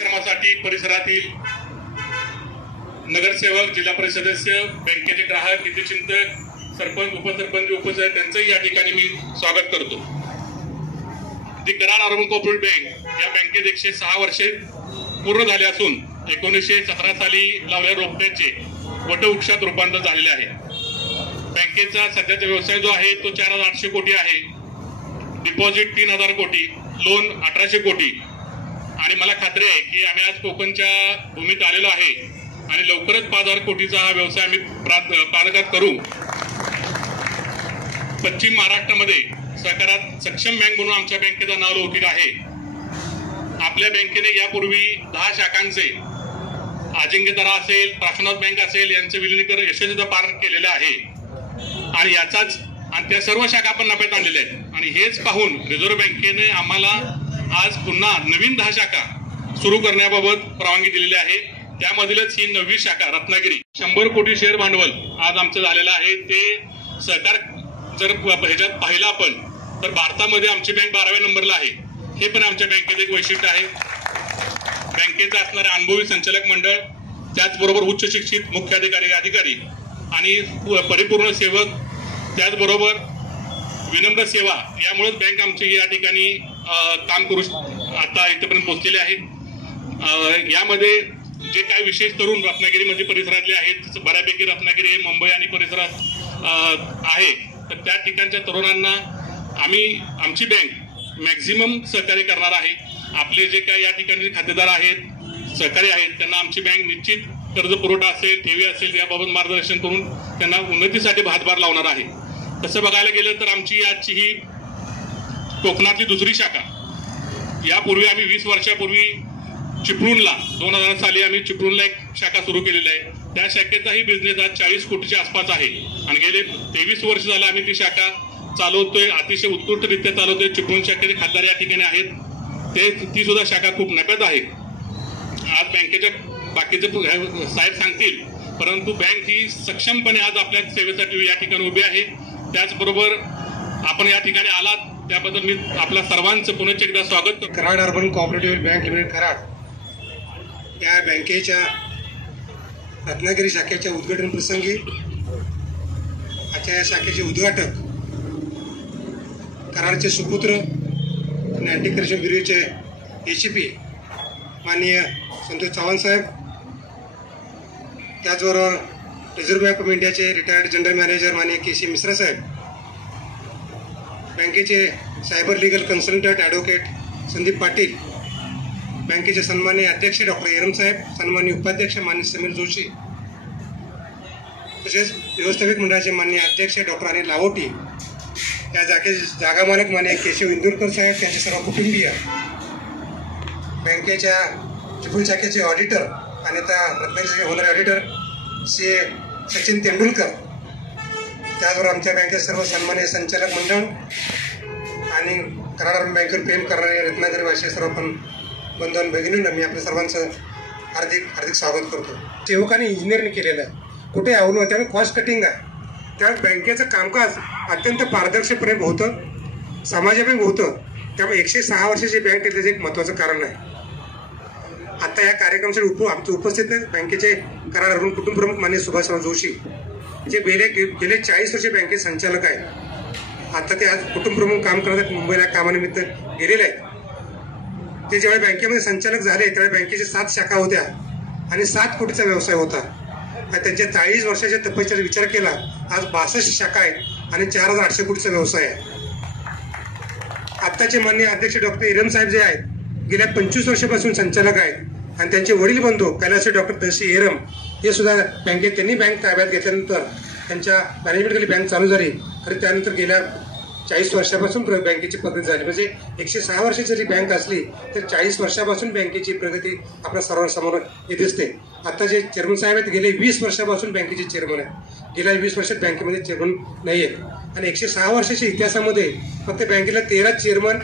कार्यक्रमासाठी परिसरातील नगरसेवक, जिल्हा परिषद सदस्य, बँकेचे ग्राहक, हितचिंतक, सरपंच, उपसरपंच, उपसरपंच त्यांचंही या ठिकाणी मी स्वागत करतो. दी कराड अर्बन कोऑपरेटिव्ह बँक या बँकेत 106 वर्षे पूर्ण झाले असून 1917 साली लावलेल्या रोपट्याचे वटवृक्षात रूपांतर झालेले आहे. बँकेचा सध्याचा व्यवसाय जो आहे तो 4,800 कोटी आहे. डिपॉझिट 3,000 कोटी, लोन 1,800 कोटी. आणि मला खात्री आहे की आम्ही आज कोकणच्या भूमीत आलेलो आहे आणि लवकरच 5,000 कोटीचा हा व्यवसाय आम्ही पारंगत करू. पश्चिम महाराष्ट्रामध्ये सहकारात सक्षम बँक म्हणून आमच्या बँकेचं नाव लौकिक आहे. आपल्या बँकेने यापूर्वी 10 शाखांचे अजिंक्यतारा असेल, प्रार्थनाथ बँक असेल यांचे विलीनीकरण यशस्वीरित्या पार केलेले आहे. आणि याचाच आणि त्या सर्व शाखा आपण नफ्यात आणलेल्या आहेत. आणि हेच पाहून रिझर्व्ह बँकेने आम्हाला आज पुन्हा नवीन 10 शाखा सुरू करण्याबाबत परवानगी दिलेली आहे. त्यामधीलच ही 9वी शाखा रत्नागिरी 100 कोटी शेअर भांडवल आज आमचं झालेलं आहे. ते सहकार जर ह्याच्यात पाहिलं आपण तर भारतामध्ये आमची बँक 12व्या नंबरला आहे. हे पण आमच्या बँकेचं एक वैशिष्ट्य आहे. बँकेचं असणारे अनुभवी संचालक मंडळ, त्याचबरोबर उच्च शिक्षित मुख्य अधिकारी आणि परिपूर्ण सेवक, त्याचबरोबर विनम्र सेवा, यामुळेच बँक आमची या ठिकाणी काम करू आता इथपर्यंत पोहोचलेले आहे. यामध्ये जे काही विशेष तरुण रत्नागिरीमध्ये परिसरातले आहेत, बऱ्यापैकी रत्नागिरी हे मुंबई आणि परिसरात आहे, तर त्या ठिकाणच्या तरुणांना आमची बँक मॅक्झिमम सहकार्य करणार आहे. आपले जे काही या ठिकाणी खातेदार आहेत, सहकारी आहेत, त्यांना आमची बँक निश्चित कर्ज पुरवठा असेल, ठेवी असेल याबाबत मार्गदर्शन करून त्यांना उन्नतीसाठी हातभार लावणार आहे. तसं बघायला गेलं तर आमची आजची ही कोकणातली दुसरी शाखा. यापूर्वी आम्ही 20 वर्षापूर्वी चिपळूणला 2000 साली आम्ही चिपळूणला एक शाखा सुरू केलेली आहे. त्या शाखेचाही बिझनेस आज 40 कोटीच्या आसपास आहे आणि गेले 23 वर्ष झालं आम्ही ती शाखा चालवतोय. अतिशय उत्कृष्टरित्या चालवतोय. चिपळूण शाखेचे खासदार या ठिकाणी आहेत. ती सुद्धा शाखा खूप नफ्यात आहे. आज बँकेच्या बाकीचे साहेब सांगतील, परंतु बँक ही सक्षमपणे आज आपल्या सेवेसाठी या ठिकाणी उभी आहे. त्याचबरोबर आपण या ठिकाणी आलात त्याबद्दल मी आपल्या सर्वांचं पुन्हा एकदा स्वागत करतो. Karad urban cooperative bank limited Karad या बँकेच्या रत्नागिरी शाखेच्या उद्घाटन प्रसंगी आजच्या या शाखेचे उद्घाटक कराडचे सुपुत्र आणि अँटी करप्शन ब्युरोचे ACP माननीय संतोष चव्हाण साहेब, त्याचबरोबर रिझर्व्ह बँक ऑफ इंडियाचे रिटायर्ड जनरल मॅनेजर माननीय KC मिश्रा साहेब, बँकेचे cyber legal consultant advocate Sandeep Patil, बँकेचे सन्माननीय अध्यक्ष डॉक्टर एरम साहेब, सन्माननीय उपाध्यक्ष माननीय समीर जोशी, तसेच व्यवस्थापक मंडळाचे माननीय अध्यक्ष डॉक्टर अनिल लाहोटी, या जागा मालक माननीय केशव इंदुरकर साहेब, त्यांचे सर्व कुटुंबीय, बँकेच्या चिपळूण शाखेचे ऑडिटर आणि आता रत्नागिरीचे होणारे ऑडिटर CA सचिन तेंडुलकर, त्याचबरोबर आमच्या बँकेचे सर्व सन्माननीय संचालक मंडळ आणि कराड अर्बन बँकेवर प्रेम करणारे रत्नागिरी वासी सर्व पण बंधू आणि भगिनींना मी आपल्या सर्वांचं हार्दिक स्वागत करतो. सेवकांनी इंजिनिअरिंग केलेलं आहे, कुठे आवलं त्यामुळे कॉस्ट कटिंग आहे. त्यामुळे बँकेचं कामकाज अत्यंत पारदर्शकपणे होतं, समाजापैकी होतं. त्यामुळे 106 वर्षाची बँक आहे त्याचं एक महत्त्वाचं कारण आहे. आता या कार्यक्रमासाठी आमचे उपस्थित बँकेचे करार अर्बन कुटुंब प्रमुख मान्य सुभाषराव जोशी जे गेले 40 वर्षे बँकेचे संचालक आहेत. आता ते आज कुटुंब प्रमुख काम करतात, मुंबईला कामानिमित्त गेलेले आहेत. ते जेव्हा बँकेमध्ये संचालक झाले त्यावेळी बँकेच्या 7 शाखा होत्या आणि 7 कोटीचा व्यवसाय होता. त्यांच्या 40 वर्षाच्या तपश्चर्याचा विचार केला आज 62 शाखा आहेत आणि 4800 कोटीचा व्यवसाय आहे. आत्ताचे माननीय अध्यक्ष डॉक्टर इरम साहेब जे आहेत गेल्या 25 वर्षापासून संचालक आहेत आणि त्यांचे वडील बंधू कैलासी डॉक्टर तहसी इरम हे सुद्धा बँकेत त्यांनी बँक ताब्यात घेतल्यानंतर त्यांच्या मॅनेजमेंटखाली बँक चालू झाली. खरं त्यानंतर गेल्या 40 वर्षापासून बँकेची प्रगती झाली. म्हणजे 106 वर्षाची जरी बँक असली तर 40 वर्षापासून बँकेची प्रगती आपल्या सर्वांसमोर हे दिसते. आता जे चेअरमन साहेब आहेत गेले 20 वर्षापासून बँकेचे चेअरमन आहेत. गेल्या 20 वर्षात बँकेमध्ये चेअरमन नाही आहेत आणि 106 वर्षाच्या इतिहासामध्ये फक्त बँकेला 13 चेअरमन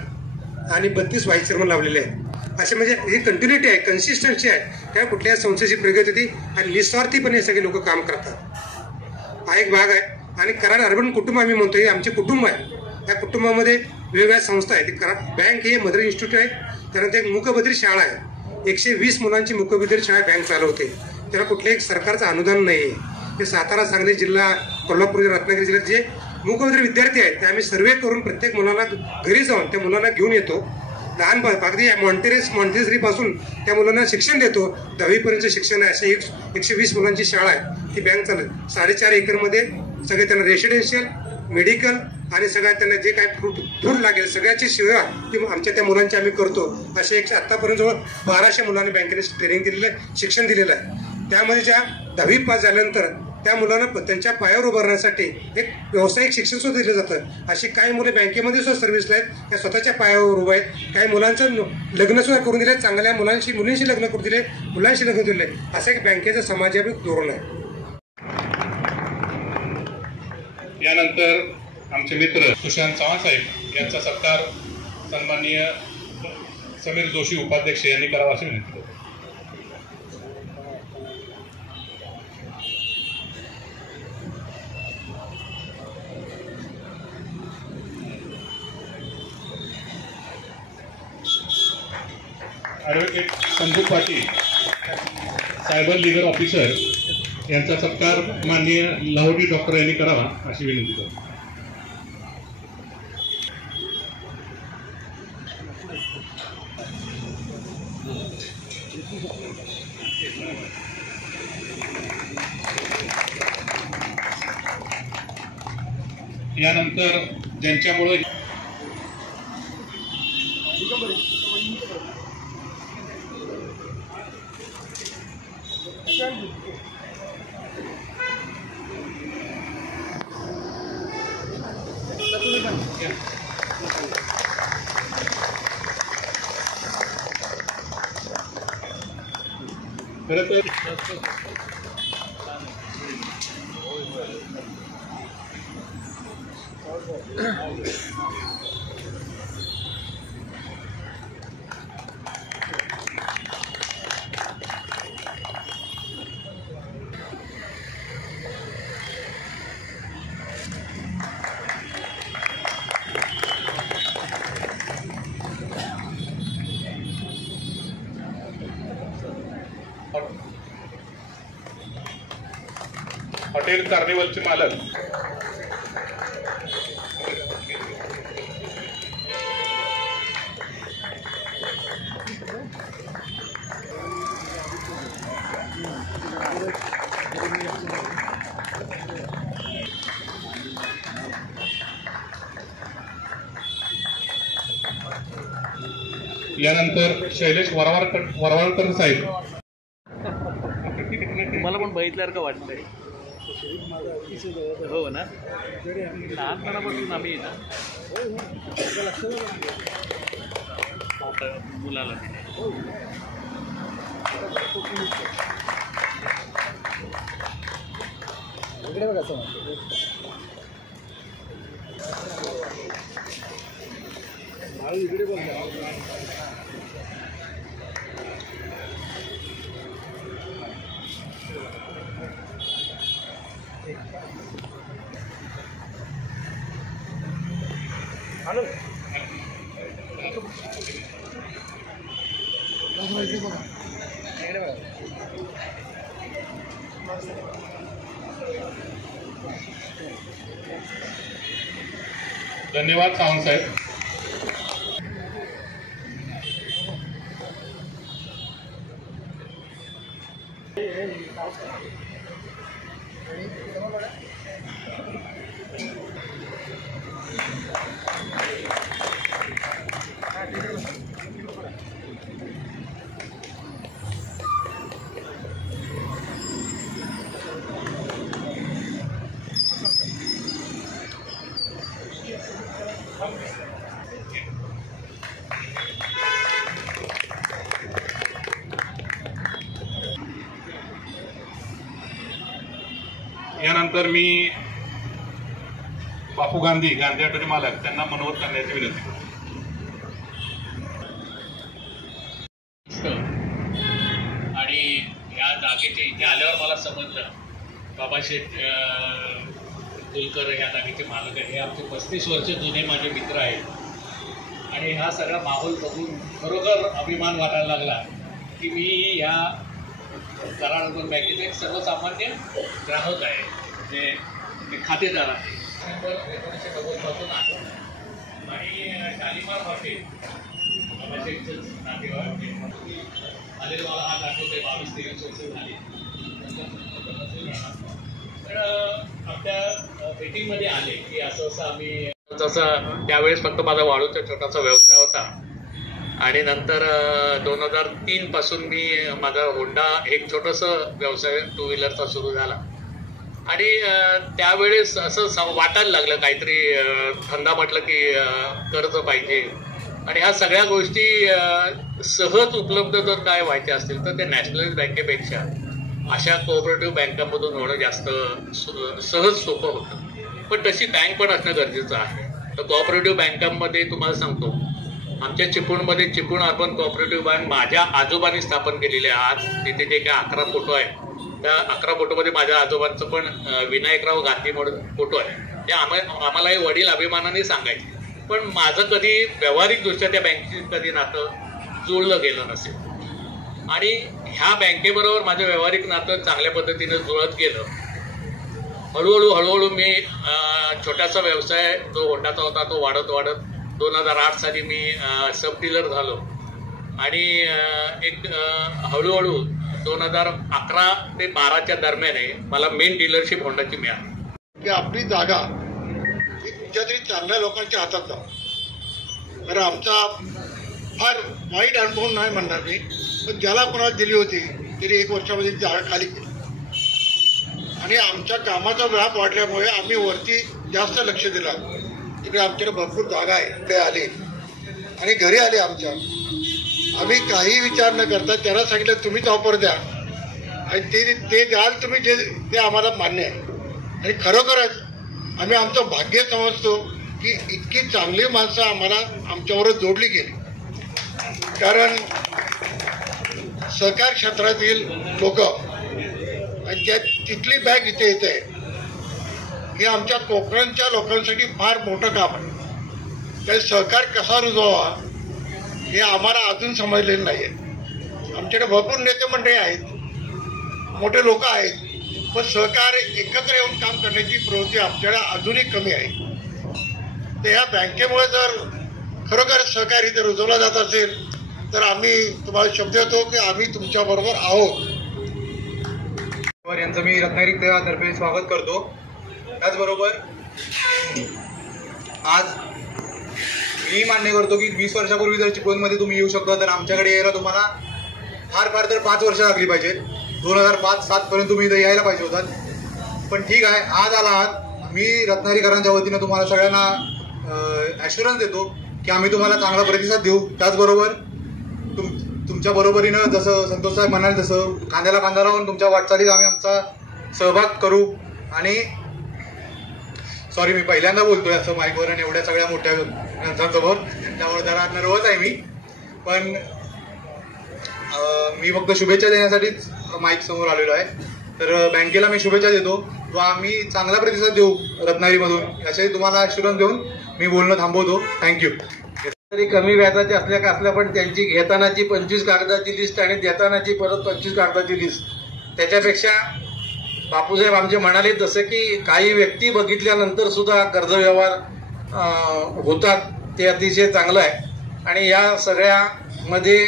आणि 32 व्हाईस चेअरमन लावलेले आहेत. असे म्हणजे ही कंटिन्युटी आहे, कन्सिस्टन्सी आहे. त्या कुठल्याही संस्थेची प्रगती होती आणि निस्वार्थीपणे सगळे लोक काम करतात. हा एक भाग आहे. आणि कराड अर्बन कुटुंब आम्ही म्हणतो हे आमचे कुटुंब आहे. या कुटुंबामध्ये वेगवेगळ्या संस्था आहेत. बँक हे मदर इन्स्टिट्यूट आहे. त्यानंतर एक मूकबधिर शाळा आहे. 120 मुलांची मूकबधिर शाळा बँक चालवते. त्याला कुठल्याही सरकारचं अनुदान नाही आहे. ते सातारा, सांगली जिल्हा, कोल्हापूर, रत्नागिरी जिल्ह्यात जे मूकबधिर विद्यार्थी आहेत ते आम्ही सर्वे करून प्रत्येक मुलांना घरी जाऊन त्या मुलांना घेऊन येतो. लहान अगदी मॉन्टेसरीपासून त्या मुलांना शिक्षण देतो. 10वीपर्यंतचं शिक्षण आहे. असे 120 मुलांची शाळा आहे. ती बँक चालते. 4.5 एकरमध्ये सगळे त्यांना रेसिडेन्शियल, मेडिकल आणि सगळ्यात त्यांना जे काही फूड लागेल सगळ्याची सेवा ती आमच्या त्या मुलांची आम्ही करतो. असे आत्तापर्यंत जवळ 1200 मुलांनी बँकेने ट्रेनिंग दिलेलं आहे, शिक्षण दिलेलं आहे. त्यामध्ये ज्या 10वी पास झाल्यानंतर त्या मुलांना त्यांच्या पायावर उभारण्यासाठी एक व्यावसायिक शिक्षण सुद्धा दिलं जातं. अशी काही मुले बँकेमध्ये सुद्धा सर्व्हिसला आहेत, त्या स्वतःच्या पायावर उभा आहेत. काही मुलांचं लग्न सुद्धा करून दिले, चांगल्या मुलींशी लग्न करून दिले, मुलांशी लग्न दिले. असं एक बँकेचं समाजाभिमुख धोरण आहे. यानंतर आमचे मित्र सुशांत चव्हाण साहेब यांचा सत्कार सन्माननीय समीर जोशी उपाध्यक्ष यांनी करावा अशी विनंती करतो. Advocate Sandeep Patil cyber legal officer यांचा सत्कार माननीय लाहोटी डॉक्टर यांनी करावा अशी विनंती करतो. यानंतर ज्यांच्यामुळे खरं तर हॉटेल कार्निवलचे मालक यानंतर शैलेश वरवाळकर साहेब. तुम्हाला पण बघितल्यासारखं वाटतंय हो ना. लहानपणापासून आम्ही मुलाला धन्यवाद सावंत साहेब. यानंतर मी बापू गांधी ऑटोचे मालक त्यांना मनोगत करण्याची विनंती करतो. आणि या जागेचे इथे आल्यावर मला समजलं बाबाशेठ कुलकर ह्या जागेचे मालक आहेत. हे आमचे 35 वर्ष जुने माझे मित्र आहेत आणि हा सगळा माहोल बघून खरोखर अभिमान वाटायला लागला की मी या कराड अर्बन बँकेचा एक सर्वसामान्य ग्राहक आहे, म्हणजे खातेदार आहे. 1990 पासून आहे आणि शालिमार हॉटेल बाबाशेठचंच नातेवाईक आलेलं मला आज आठवते 22-23 वर्ष झाली. तर आपल्या मीटिंगमध्ये आले की असं आम्ही जसं त्यावेळेस फक्त माझा वाळूचा छोटासा व्यवसाय होता आणि नंतर 2003 पासून मी माझा होंडा एक छोटंसं व्यवसाय 2 व्हीलरचा सुरू झाला आणि त्यावेळेस असं वाटायला लागलं काहीतरी धंदा म्हटलं की कर्ज पाहिजे आणि ह्या सगळ्या गोष्टी सहज उपलब्ध जर काय व्हायचे असतील तर ते नॅशनलाइज बँकेपेक्षा अशा कोऑपरेटिव्ह बँकांमधून होणं जास्त सहज सोपं होतं. पण तशी बँक पण असणं गरजेचं आहे. तर कोऑपरेटिव्ह बँकांमध्ये तुम्हाला सांगतो आमच्या चिपळूणमध्ये चिपळूण अर्बन कोऑपरेटिव्ह बँक माझ्या आजोबांनी स्थापन केलेली आहे. आज तिथे जे काही 11 फोटो आहे त्या 11 फोटोमध्ये माझ्या आजोबांचं पण विनायकराव गांधी म्हणून फोटो आहे. ते आम्हाला हे वडील अभिमानाने सांगायचे. पण माझं कधी व्यावहारिकदृष्ट्या त्या बँकेशी कधी नातं जुळलं गेलं नसेल आणि ह्या बँकेबरोबर माझं व्यावहारिक नातं चांगल्या पद्धतीनं जुळत गेलं. हळूहळू मी छोटासा व्यवसाय जो होंडाचा होता तो वाढत 2008 साली मी सब डीलर झालो आणि एक हळूहळू 2011 ते 12च्या दरम्यान मला मेन डीलरशिप होंडाची मिळाली. की आपली जागा ही कुठच्यातरी चांगल्या लोकांच्या हातात जाऊ. तर आमचा फार वाईट अनुभव नाही म्हणणार मी, पण ज्याला कोणाला दिली होती तरी 1 वर्षामध्ये जागा खाली केली आणि आमच्या कामाचा व्याप वाढल्यामुळे आम्ही वरती जास्त लक्ष दिलं. तिकडे आमच्याकडे भरपूर जागा आहे. इकडे आले आणि घरी आले आमच्या. आम्ही काही विचार न करता त्यांना सांगितलं तुम्हीच ऑफर द्या आणि ते द्याल तुम्ही ते आम्हाला मान्य आहे. आणि खरोखरच आम्ही आमचं भाग्य समजतो की इतकी चांगली माणसं आम्हाला आमच्याबरोबर जोडली गेली. कारण सहकार क्षेत्रातील लोक आणि त्या तिथली बँक इथे येते हे आमच्या कोकणच्या लोकांसाठी फार मोठं काम आहे. त्या सहकार कसा रुजवावा हे आम्हाला अजून समजलेलं नाही आहे. आमच्याकडे भरपूर नेते मंडळी आहेत, मोठे लोक आहेत, पण सहकार एकत्र येऊन काम करण्याची प्रवृत्ती आमच्याकडे अजूनही कमी आहे. तर ह्या बँकेमुळे जर खरोखर सहकार इथे रुजवला जात असेल तर आम्ही तुम्हाला शब्द देतो की आम्ही तुमच्याबरोबर आहोत. यांचं मी रत्नागिरीतर्फे स्वागत करतो. त्याचबरोबर आज मी मान्य करतो की 20 वर्षापूर्वी जर चिपळूणमध्ये तुम्ही येऊ शकता तर आमच्याकडे यायला तुम्हाला फार तर 5 वर्ष लागली पाहिजेत. 2005-07 पर्यंत तुम्ही इथं यायला पाहिजे होतात. पण ठीक आहे, आज आला आहात. मी रत्नागिरीकरांच्या वतीनं तुम्हाला सगळ्यांना ॲश्युरन्स देतो की आम्ही तुम्हाला चांगला प्रतिसाद देऊ. त्याचबरोबर तुमच्या बरोबरीनं जसं संतोष साहेब म्हणाले तसं कांद्याला कांदा लावून तुमच्या वाटचालीत आम्ही आमचा सहभाग करू. आणि सॉरी मी पहिल्यांदा बोलतोय असं माईकवर आणि एवढ्या सगळ्या मोठ्या माणसांसमोर, त्यामुळे जरा नर्वस आहे मी. पण मी फक्त शुभेच्छा देण्यासाठीच माईक समोर आलेलो आहे. तर बँकेला मी शुभेच्छा देतो व आम्ही चांगला प्रतिसाद देऊ रत्नागिरीमधून असे तुम्हाला ॲश्युरन्स देऊन मी बोलणं थांबवतो. थँक्यू. तरी कमी व्याजाचे असल्या पण त्यांची घेतानाची 25 कागदाची लिस्ट आणि देतानाची परत 25 कागदाची लिस्ट, त्याच्यापेक्षा बापूसाहेब आमचे म्हणाले जसं की काही व्यक्ती बघितल्यानंतर सुद्धा कर्ज व्यवहार होतात, ते अतिशय चांगलं आहे. आणि या सगळ्यामध्ये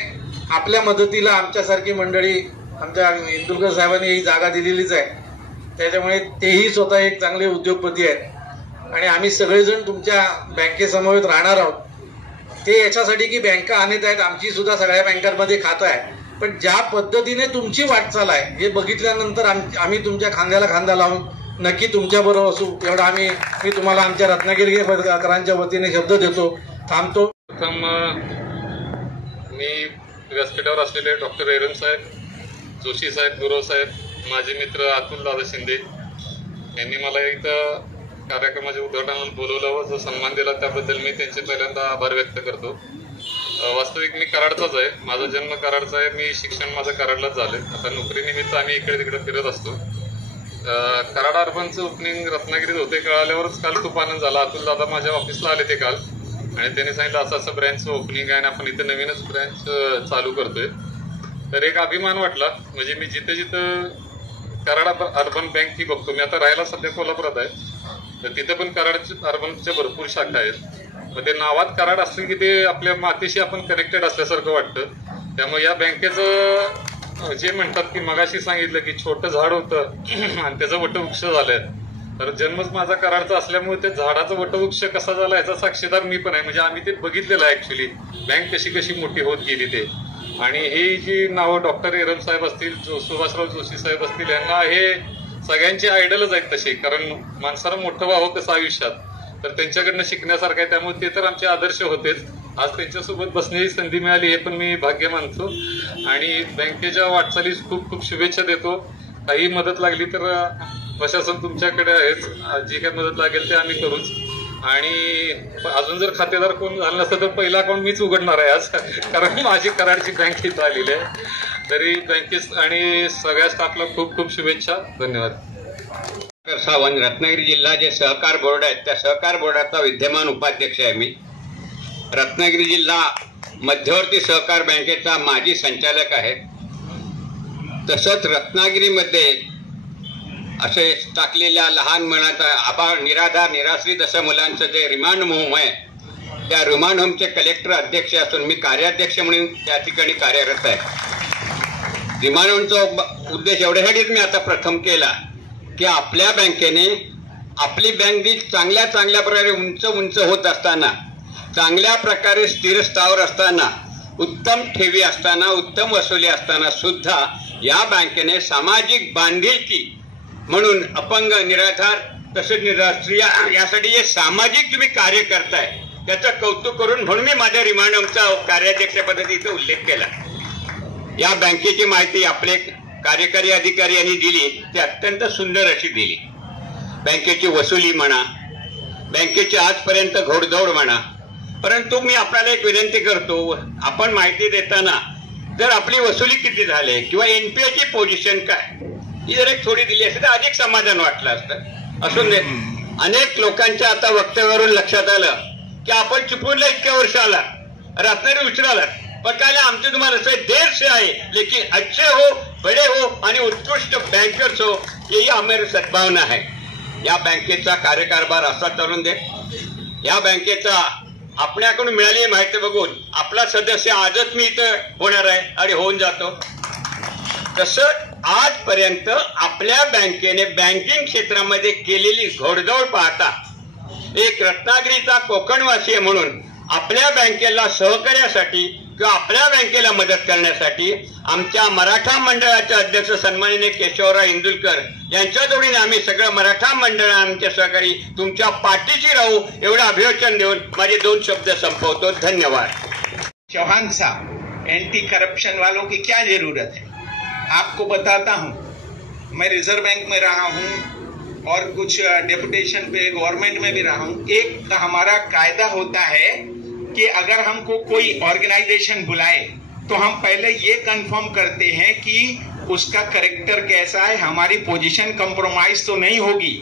आपल्या मदतीला आमच्यासारखी मंडळी, आमच्या इंदुरकर साहेबांनी ही जागा दिलेलीच आहे, त्याच्यामुळे तेही स्वतः एक चांगले उद्योगपती आहेत. आणि आम्ही सगळेजण तुमच्या बँकेसमवेत राहणार आहोत. ते याच्यासाठी की बँका आणत आहेत, आमची सुद्धा सगळ्या बँकांमध्ये खातं आहे, पण ज्या पद्धतीने तुमची वाटचाल आहे हे बघितल्यानंतर आम्ही तुमच्या खांद्याला खांदा लावून नक्की तुमच्याबरोबर असू, एवढा मी तुम्हाला आमच्या रत्नागिरीकरांच्या वतीने शब्द देतो. थांबतो. प्रथम मी व्यासपीठावर असलेले डॉक्टर एरम साहेब, जोशी साहेब, गुरव साहेब, माझे मित्र अतुल दादा शिंदे यांनी मला इथं कार्यक्रमाच्या उद्घाटनाला बोलवलं व जो सन्मान दिला त्याबद्दल मी त्यांचे पहिल्यांदा आभार व्यक्त करतो. वास्तविक मी कराडचाच आहे, माझा जन्म कराडचा आहे, मी शिक्षण माझं कराडलाच झालं. आता नोकरीनिमित्त आम्ही इकडे तिकडे फिरत असतो. कराड अर्बनचं ओपनिंग रत्नागिरीत होते कळाल्यावरच काल खूप आनंद झाला. अतुल दादा माझ्या ऑफिसला आले ते काल आणि त्यांनी सांगितलं असं ब्रँचचं ओपनिंग आहे आणि आपण इथे नवीनच ब्रँच चालू करतोय. तर एक अभिमान वाटला. म्हणजे मी जिथे जिथं कराड अर्बन बँक ही बघतो, मी आता राहायला सध्या कोल्हापुरात आहे, तर तिथे पण कराड अर्बनच्या भरपूर शाखा आहेत. मग ते नावात कराड असतील की ते आपल्या मातीशी आपण कनेक्टेड असल्यासारखं वाटतं. त्यामुळे या बँकेचं जे म्हणतात की मगाशी सांगितलं की छोटं झाड होतं आणि त्याचं वटवृक्ष झालंय, तर जन्मच माझा कराडचा असल्यामुळे ते झाडाचं वटवृक्ष कसा झाला याचा साक्षीदार मी पण आहे. म्हणजे आम्ही ते बघितलेलं आहे ऍक्च्युली, बँक कशी कशी मोठी होत गेली ते. आणि ही जी नावं डॉक्टर एरम साहेब असतील, सुभाषराव जोशी साहेब असतील, यांना हे सगळ्यांचे आयडलच आहेत तसे, कारण माणसाला मोठं व्हावं कसं आयुष्यात, तर त्यांच्याकडनं शिकण्यासारखं आहे. त्यामुळे ते तर आमचे आदर्श होतेच. आज त्यांच्यासोबत बसण्याची संधी मिळाली हे पण मी भाग्य मानतो. आणि बँकेच्या वाटचालीस खूप खूप शुभेच्छा देतो. काही मदत लागली तर प्रशासन तुमच्याकडे आहेच, जी काही मदत लागेल ते आम्ही करूच. आणि अजून जर खातेदार कोण झालं नसतं तर पहिला अकाउंट मीच उघडणार आहे आज, कारण माझी कराडची बँक इथं आलेली आहे. तरी बँकेस आणि सगळ्या स्टाफला खूप खूप शुभेच्छा. धन्यवाद. सावंत, रत्नागिरी जिल्हा जे सहकार बोर्ड आहेत त्या सहकार बोर्डाचा विद्यमान उपाध्यक्ष आहे मी. रत्नागिरी जिल्हा मध्यवर्ती सहकार बँकेचा माजी संचालक आहे. तसंच रत्नागिरीमध्ये असे टाकलेल्या लहान मुलांचा निराधार निराश्रित अशा मुलांचं जे रिमांड होम आहे त्या रिमांड होमचे कलेक्टर अध्यक्ष असून मी कार्याध्यक्ष म्हणून त्या ठिकाणी कार्यरत आहे. रिमांड होमचा उद्देश एवढ्यासाठीच मी आता प्रथम केला की आपल्या बँकेने आपली बँक जी चांगल्या प्रकारे उंच होत असताना, चांगल्या प्रकारे स्थिर स्थावर असताना, उत्तम ठेवी असताना, उत्तम वसुली असताना सुद्धा या बँकेने सामाजिक बांधिलकी म्हणून अपंग, निराधार तसेच निराश्रिय यासाठी जे सामाजिक तुम्ही कार्य करताय त्याचं कौतुक करून म्हणून मी माझ्या रिमांड होमचा कार्याध्यक्ष पद्धतीचा उल्लेख केला. या बँकेची माहिती आपले कार्यकारी अधिकारी यांनी दिली, ती अत्यंत सुंदर अशी दिली. बँकेची वसुली म्हणा, बँकेची आजपर्यंत घोडदौड म्हणा. परंतु मी आपल्याला एक विनंती करतो, आपण माहिती देताना जर आपली वसुली किती झाली किंवा एनपीएची पोझिशन काय ही जर एक थोडी दिली असते तर अधिक समाधान वाटलं असतं. असून दे. अनेक लोकांच्या आता वक्तव्यावरून लक्षात आलं की आपण चिपळूणला इतक्या वर्ष आला, रत्नागिरी उचलाला, पण काय आमचे तुम्हाला असं देर से आहे लेकिन अच्छे हो, बडे हो आणि उत्कृष्ट बँकर्स हो, यही हमारी सद्भावना है. या बँकेचा कार्यकारभार असा चालून दे. या बँकेचा आपल्याकडून मिळालेली माहिती बघून आपला सदस्य आजच मी इथं होणार आहे आणि होऊन जातो. तसं आजपर्यंत आपल्या बँकेने बँकिंग क्षेत्रामध्ये केलेली घोडदौड पाहता एक रत्नागिरीचा कोकणवासी म्हणून आपल्या बँकेला सहकार्यासाठी किंवा आपल्या बँकेला मदत करण्यासाठी आमच्या मराठा मंडळाचे अध्यक्ष सन्माननीय केशवराव इंदुलकर यांच्या जोडीने आम्ही सगळं मराठा मंडळ आमच्या सहकारी तुमच्या पाठीशी राहू एवढं अभिवचन देऊन माझे 2 शब्द संपवतो. धन्यवाद. चौहान साहब, एंटी करप्शन वालों की क्या जरूरत है? आपको बताता हूं, मैं रिजर्व बैंक में रहा हूं और कुछ डेपुटेशन पे गवर्नमेंट में भी रहा हूं. एक हमारा कायदा होता है कि अगर हमको कोई ऑर्गेनाइजेशन बुलाए तो हम पहले ये कंफर्म करते हैं कि उसका करेक्टर कैसा है, हमारी पोजीशन कंप्रोमाइज तो नहीं होगी.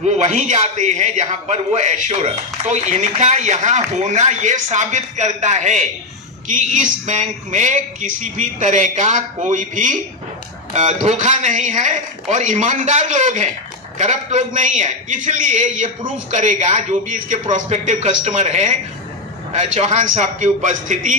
वो वहीं जाते हैं जहां पर वो एश्योर। तो इनका यहाँ होना ये साबित करता है कि इस बैंक में किसी भी तरह का कोई भी धोखा नहीं है और ईमानदार लोग हैं, करप्ट लोग नहीं है। इसलिए ये प्रूव करेगा जो भी इसके प्रोस्पेक्टिव कस्टमर हैं चौहान साहब की उपस्थिति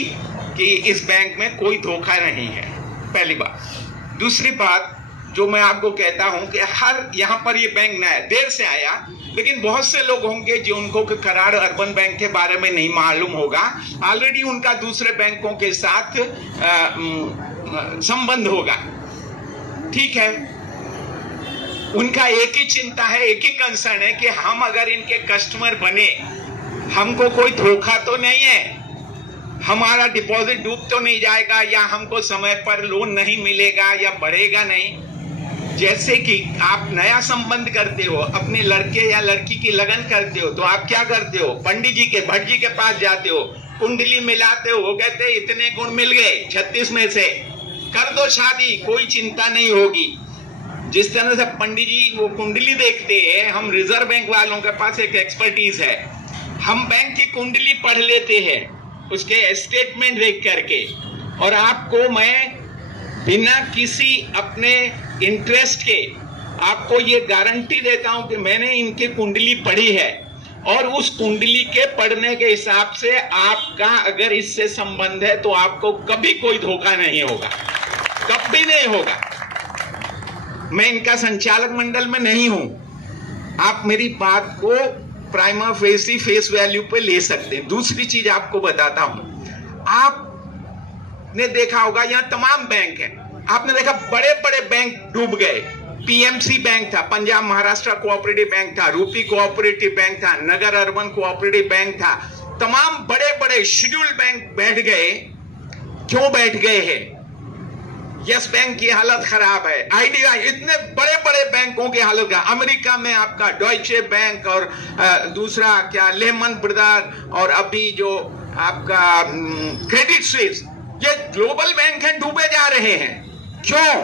कि इस बैंक में कोई धोखा नहीं है, पहली बात। दूसरी बात जो मैं आपको कहता हूं कि हर यहां पर ये बैंक नया देर से आया, लेकिन बहुत से लोग होंगे जो उनको करार अर्बन बैंक के बारे में नहीं मालूम होगा। ऑलरेडी उनका दूसरे बैंकों के साथ संबंध होगा, ठीक है। उनका एक ही चिंता है, एक ही कंसर्न है कि हम अगर इनके कस्टमर बने, हमको कोई धोखा तो नहीं है, हमारा डिपॉजिट डूब तो नहीं जाएगा, या हमको समय पर लोन नहीं मिलेगा या बढ़ेगा नहीं। जैसे कि आप नया संबंध करते हो, अपने लड़के या लड़की की लगन करते हो, तो आप क्या करते हो, पंडित जी के भट्ट जी के पास जाते हो, कुंडली मिलाते हो, वो कहते हैं इतने गुण मिल गए 36 में से, कर दो शादी, कोई चिंता नहीं होगी। जिस तरह से पंडित जी वो कुंडली देखते हैं, हम रिजर्व बैंक वालों के पास एक एक्सपर्टीज है, हम बैंक की कुंडली पढ़ लेते हैं उसके स्टेटमेंट देख करके, और आपको मैं बिना किसी अपने इंटरेस्ट के आपको ये गारंटी देता हूं कि मैंने इनकी कुंडली पढ़ी है, और उस कुंडली के पढ़ने के हिसाब से आपका अगर इससे संबंध है तो आपको कभी कोई धोखा नहीं होगा, कभी नहीं होगा। मैं इनका संचालक मंडल में नहीं हूं, आप मेरी बात को प्राइमा फेसी फेस वैल्यू पे ले सकते हैं। दूसरी चीज आपको बताता हूं, आपने देखा होगा यहां तमाम बैंक हैं, आपने देखा बड़े बड़े बैंक डूब गए। पीएमसी बैंक था, पंजाब महाराष्ट्र कोऑपरेटिव बैंक था, रूपी कोऑपरेटिव बैंक था, नगर अर्बन कोऑपरेटिव बैंक था, तमाम बड़े बड़े शेड्यूल्ड बैंक बैठ गए। क्यों बैठ गए हैं? यस बैंक की हालत खराब है, आईडीआई, इतने बड़े बड़े बैंकों की हालत खराब। अमेरिका में आपका डॉयचे बैंक और दूसरा क्या लेमन ब्रदर, और अभी जो आपका क्रेडिट स्विस, ये ग्लोबल बैंक हैं, डूबे जा रहे हैं। क्यों?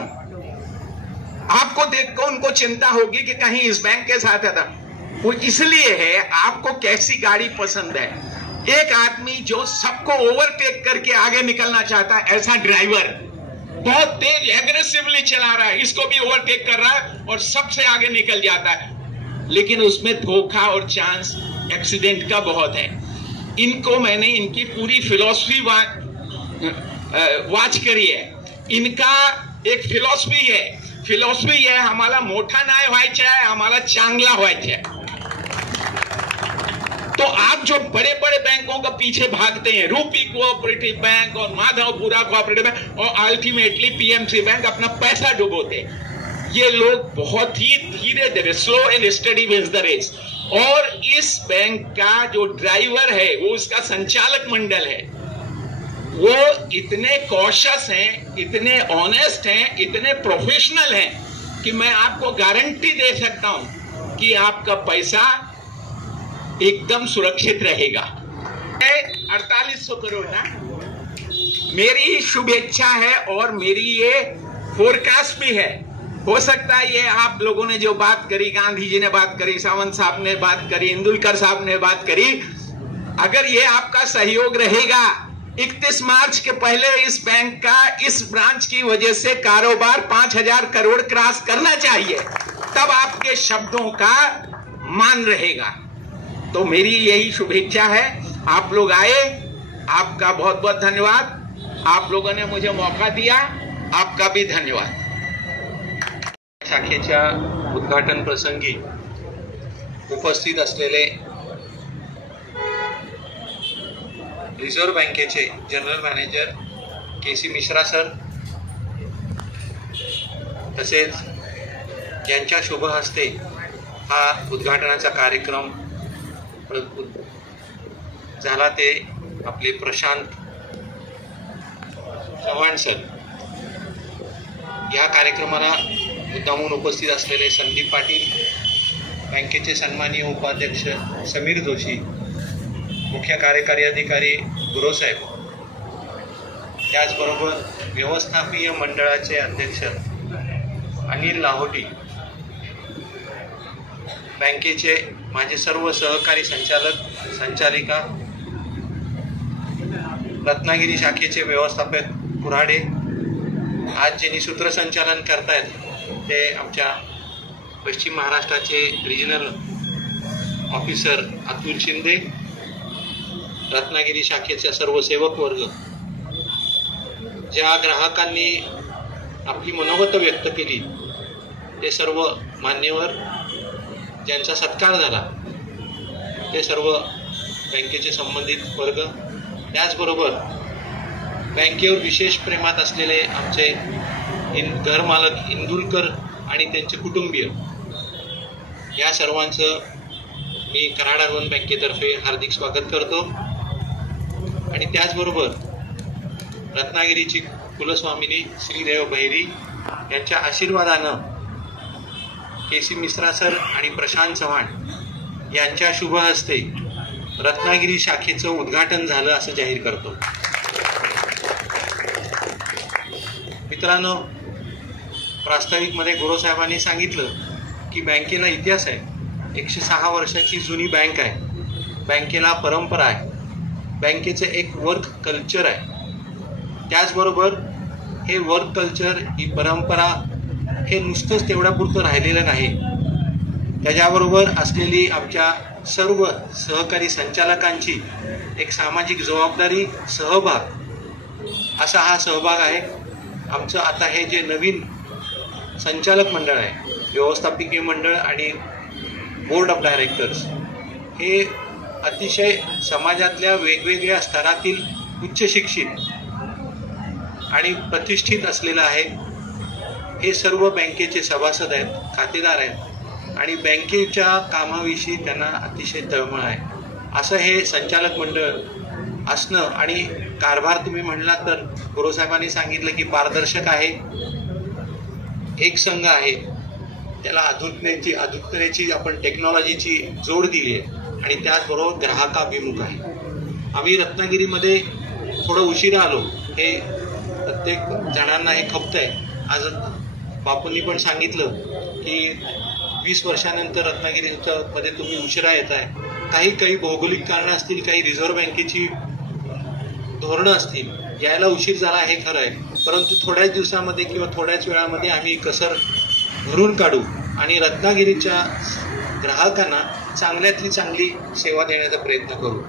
आपको देखकर उनको चिंता होगी कि कहीं इस बैंक के साथ है। वो इसलिए है, आपको कैसी गाड़ी पसंद है? एक आदमी जो सबको ओवरटेक करके आगे निकलना चाहता है, ऐसा ड्राइवर बहुत तेज एग्रेसिवली चला रहा है, इसको भी ओवरटेक कर रहा है और सबसे आगे निकल जाता है, लेकिन उसमें धोखा और चांस एक्सीडेंट का बहुत है। इनको मैंने इनकी पूरी फिलॉसफी वॉच करी है। इनका एक फिलॉसफी है, फिलॉसफी है हमारा मोठा नाही व्हायचा है, हमारा चांगला व्हायचा है। तो आप जो बड़े बड़े बैंकों के पीछे भागते हैं, रूपी कोऑपरेटिव बैंक और माधवपुरा कोऑपरेटिव बैंक और अल्टीमेटली पीएमसी बैंक, अपना पैसा डुबोते हैं। ये लोग बहुत ही धीरे धीरे, slow and steady wins the race. और इस बैंक का जो ड्राइवर है, वो उसका संचालक मंडल है, वो इतने कॉशियस हैं, इतने ऑनेस्ट हैं, इतने प्रोफेशनल हैं कि मैं आपको गारंटी दे सकता हूं कि आपका पैसा एकदम सुरक्षित रहेगा। 4800 करोड़ ना, मेरी शुभेच्छा है और मेरी ये फोरकास्ट भी है। हो सकता है ये आप लोगों ने जो बात करी, गांधी जी ने बात करी, सावंत साहब ने बात करी, इंदुलकर साहब ने बात करी, अगर ये आपका सहयोग रहेगा, 31 मार्च के पहले इस बैंक का इस ब्रांच की वजह से कारोबार 5000 करोड़ क्रॉस करना चाहिए, तब आपके शब्दों का मान रहेगा। तो मेरी यही शुभेच्छा है। आप लोग आए, आपका बहुत बहुत धन्यवाद। आप लोगों ने मुझे मौका दिया, आपका भी धन्यवाद। शाखेच्या उद्घाटन प्रसंगी उपस्थित असलेले रिझर्व्ह बँकेचे general manager KC. Mishra sir, तसेच यांच्या शुभ हस्ते हा उद्घाटनाचा कार्यक्रम झाला, ते आपले प्रशांत चव्हाण सर। या कार्यक्रमाला मुद्दामून उपस्थित असलेले संदीप पाटील, बँकेचे सन्माननीय उपाध्यक्ष समीर जोशी, मुख्य कार्यकारी अधिकारी गुरुसाहेब, त्याचबरोबर व्यवस्थापकीय मंडळाचे अध्यक्ष अनिल लाहोटी, बँकेचे माझे सर्व सहकारी संचालक संचालिका, रत्नागिरी शाखेचे व्यवस्थापक कुऱ्हाडे, आज जे सूत्रसंचालन करतायत ते आमच्या पश्चिम महाराष्ट्राचे रिजनल ऑफिसर अतुल शिंदे, रत्नागिरी शाखेचा सर्व सेवक वर्ग, ज्या ग्राहकांनी आपली मनोगत व्यक्त केली ते सर्व मान्यवर, ज्यांचा सत्कार झाला ते सर्व बँकेचे संबंधित वर्ग, त्याचबरोबर बँकेवर विशेष प्रेमात असलेले आमचे घरमालक इंदुलकर आणि त्यांचे कुटुंबीय, या सर्वांचं मी कराड अर्बन बँकेतर्फे हार्दिक स्वागत करतो. आणि त्याचबरोबर रत्नागिरीची कुलस्वामिनी श्रीदेव बहिरी यांच्या आशीर्वादानं केसी मिश्रा सर आणि प्रशांत चव्हाण यांच्या शुभ हस्ते रत्नागिरी शाखेचं उद्घाटन झालं असं जाहीर करतो. मित्रांनो, प्रास्ताविकमध्ये गुरुसाहेबांनी सांगितलं की बँकेला इतिहास आहे. 106 वर्षाची जुनी बँक आहे. बँकेला परंपरा आहे. बँकेचं एक वर्क कल्चर आहे. त्याचबरोबर हे वर्क कल्चर, ही परंपरा हे नुसतंच तेवढ्यापुरतं राहिलेलं नाही. त्याच्याबरोबर असलेली आमच्या सर्व सहकारी संचालकांची एक सामाजिक जबाबदारी, सहभाग, असा हा सहभाग आहे. आमचं आता हे जे नवीन संचालक मंडळ आहे, व्यवस्थापकीय मंडळ आणि बोर्ड ऑफ डायरेक्टर्स, हे अतिशय समाजातल्या वेगवेगळ्या स्तरातील उच्च शिक्षित आणि प्रतिष्ठित असलेलं आहे. हे सर्व बँकेचे सभासद आहेत, खातेदार आहेत आणि बँकेच्या कामाविषयी त्यांना अतिशय तळमळ आहे. असं हे संचालक मंडळ असणं आणि कारभार तुम्ही म्हणला तर गुरुसाहेबांनी सांगितलं की पारदर्शक आहे, एक संघ आहे, त्याला आधुनिकतेची आपण टेक्नॉलॉजीची जोड दिली आहे आणि त्याचबरोबर ग्राहकाभिमुख आहे. आम्ही रत्नागिरीमध्ये थोडं उशिरा आलो, हे प्रत्येक जणांना हे खपतंय. आज बापूंनी पण सांगितलं की 20 वर्षानंतर रत्नागिरीमध्ये तुम्ही उशिरा येत आहे. काही भौगोलिक कारणं असतील, काही रिझर्व्ह बँकेची धोरणं असतील, यायला उशीर झाला हे खरं आहे. परंतु थोड्याच दिवसामध्ये किंवा थोड्याच वेळामध्ये आम्ही कसर भरून काढू आणि रत्नागिरीच्या ग्राहकांना चांगल्यातली चांगली सेवा देण्याचा प्रयत्न करू.